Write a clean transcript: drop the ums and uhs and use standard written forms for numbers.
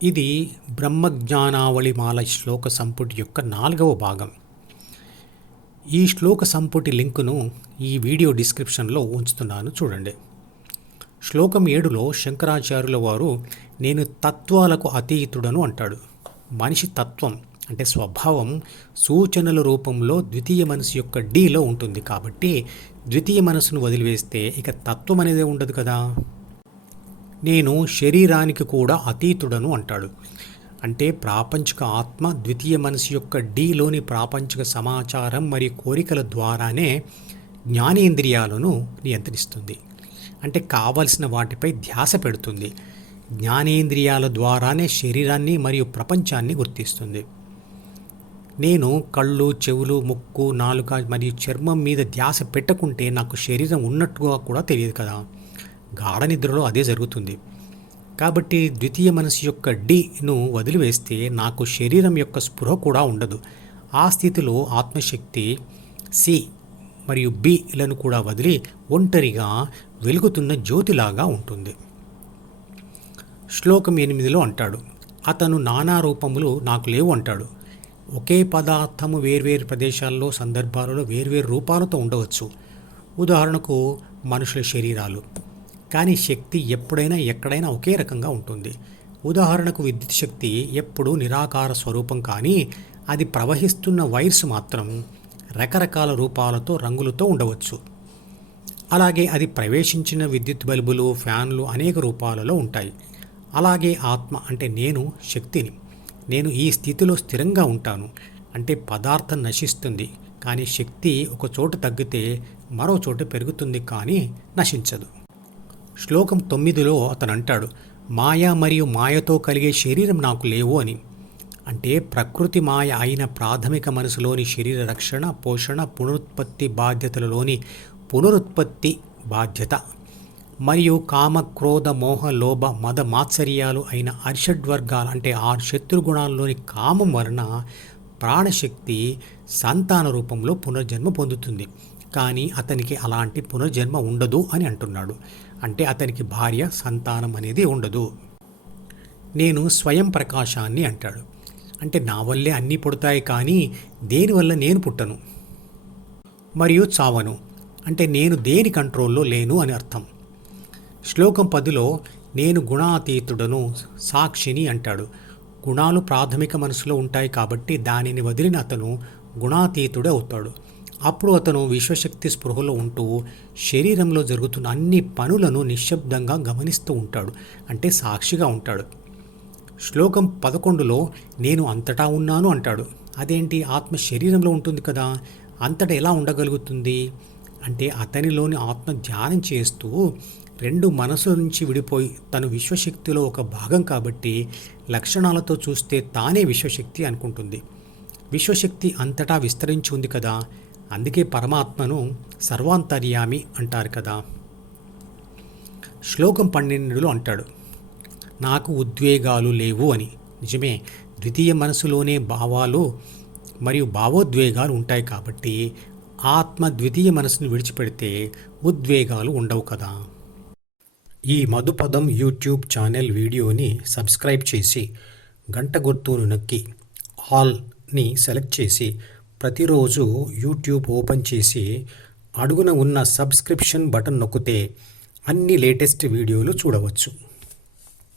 ఇది బ్రహ్మజ్ఞానావళిమాల శ్లోక సంపుటి యొక్క 4వ భాగం. ఈ శ్లోక సంపుటి లింకును ఈ వీడియో డిస్క్రిప్షన్లో ఉంచుతున్నాను, చూడండి. శ్లోకం 7లో శంకరాచార్యుల వారు నేను తత్వాలకు అతీతుడను అంటాడు. మనిషి తత్వం అంటే స్వభావం సూచనల రూపంలో ద్వితీయ మనసు యొక్క డీలో ఉంటుంది. కాబట్టి ద్వితీయ మనసును వదిలివేస్తే ఇక తత్వం అనేదే ఉండదు కదా. నేను శరీరానికి కూడా అతీతుడను అంటాడు. అంటే ప్రాపంచిక ఆత్మ ద్వితీయ మనసు యొక్క డీలోని ప్రాపంచిక సమాచారం మరియు కోరికల ద్వారానే జ్ఞానేంద్రియాలను నియంత్రిస్తుంది. అంటే కావలసిన వాటిపై ధ్యాస పెడుతుంది. జ్ఞానేంద్రియాల ద్వారానే శరీరాన్ని మరియు ప్రపంచాన్ని గుర్తిస్తుంది. నేను కళ్ళు, చెవులు, ముక్కు, నాలుక మరియు చర్మం మీద ధ్యాస పెట్టకుంటే నాకు శరీరం ఉన్నట్టుగా కూడా తెలియదు కదా. గాఢ నిద్రలో అదే జరుగుతుంది. కాబట్టి ద్వితీయ మనసు యొక్క డీను వదిలివేస్తే నాకు శరీరం యొక్క స్పృహ కూడా ఉండదు. ఆ స్థితిలో ఆత్మశక్తి సి మరియు బిలను కూడా వదిలి ఒంటరిగా వెలుగుతున్న జ్యోతిలాగా ఉంటుంది. శ్లోకం 8లో అంటాడు, అతను నానా రూపములు నాకు లేవు అంటాడు. ఒకే పదార్థము వేర్వేరు ప్రదేశాల్లో, సందర్భాలలో వేర్వేరు రూపాలతో ఉండవచ్చు. ఉదాహరణకు మనుషుల శరీరాలు. కానీ శక్తి ఎప్పుడైనా ఎక్కడైనా ఒకే రకంగా ఉంటుంది. ఉదాహరణకు విద్యుత్ శక్తి ఎప్పుడూ నిరాకార స్వరూపం, కానీ అది ప్రవహిస్తున్న వైర్స్ మాత్రం రకరకాల రూపాలతో, రంగులతో ఉండవచ్చు. అలాగే అది ప్రవేశించిన విద్యుత్ బల్బులు, ఫ్యాన్లు అనేక రూపాలలో ఉంటాయి. అలాగే ఆత్మ అంటే నేను శక్తిని. నేను ఈ స్థితిలో స్థిరంగా ఉంటాను. అంటే పదార్థం నశిస్తుంది, కానీ శక్తి ఒక చోట తగ్గితే మరో చోట పెరుగుతుంది, కానీ నశించదు. శ్లోకం 9లో అతను అంటాడు, మాయ మరియు మాయతో కలిగే శరీరం నాకు లేవు అని. అంటే ప్రకృతి మాయ అయిన ప్రాథమిక మనసులోని శరీర రక్షణ, పోషణ, పునరుత్పత్తి బాధ్యతలలోని పునరుత్పత్తి బాధ్యత మరియు కామ, క్రోధ, మోహ, లోభ, మద, మాత్సర్యాలు అయిన అరిషడ్వర్గాలు అంటే 6 శత్రుగుణాల్లోని కామం వలన ప్రాణశక్తి సంతాన రూపంలో పునర్జన్మ పొందుతుంది. కానీ అతనికి అలాంటి పునర్జన్మ ఉండదు అని అంటున్నాడు. అంటే అతనికి భార్య, సంతానం అనేది ఉండదు. నేను స్వయం ప్రకాశాన్ని అంటాడు. అంటే నా వల్లే అన్నీ పుడతాయి, కానీ దేనివల్ల నేను పుట్టను మరియు చావను. అంటే నేను దేని కంట్రోల్లో లేను అని అర్థం. శ్లోకం 10లో నేను గుణాతీతుడను, సాక్షిని అంటాడు. గుణాలు ప్రాథమిక మనసులో ఉంటాయి, కాబట్టి దానిని వదిలిన అతను గుణాతీతుడే అవుతాడు. అప్పుడు అతను విశ్వశక్తి స్పృహలో ఉంటూ శరీరంలో జరుగుతున్న అన్ని పనులను నిశ్శబ్దంగా గమనిస్తూ ఉంటాడు. అంటే సాక్షిగా ఉంటాడు. శ్లోకం 11లో నేను అంతటా ఉన్నాను అంటాడు. అదేంటి, ఆత్మ శరీరంలో ఉంటుంది కదా, అంతటా ఎలా ఉండగలుగుతుంది? అంటే అతనిలోని ఆత్మ ధ్యానం చేస్తూ 2 మనసుల నుంచి విడిపోయి తను విశ్వశక్తిలో ఒక భాగం కాబట్టి లక్షణాలతో చూస్తే తానే విశ్వశక్తి అనుకుంటుంది. విశ్వశక్తి అంతటా విస్తరించి ఉంది కదా, అందుకే పరమాత్మను సర్వాంతర్యామి అంటారు కదా. శ్లోకం 12లో అంటాడు, నాకు ఉద్వేగాలు లేవు అని. నిజమే, ద్వితీయ మనసులోనే భావాలు మరియు భావోద్వేగాలు ఉంటాయి, కాబట్టి ఆత్మ ద్వితీయ మనసును విడిచిపెడితే ఉద్వేగాలు ఉండవు కదా. ఈ మధుపదం యూట్యూబ్ ఛానల్ వీడియోని సబ్స్క్రైబ్ చేసి గంట గుర్తును నొక్కి ఆల్ని సెలెక్ట్ చేసి ప్రతిరోజు యూట్యూబ్ ఓపెన్ చేసి అడుగున ఉన్న సబ్స్క్రిప్షన్ బటన్ నొక్కితే అన్ని లేటెస్ట్ వీడియోలు చూడవచ్చు.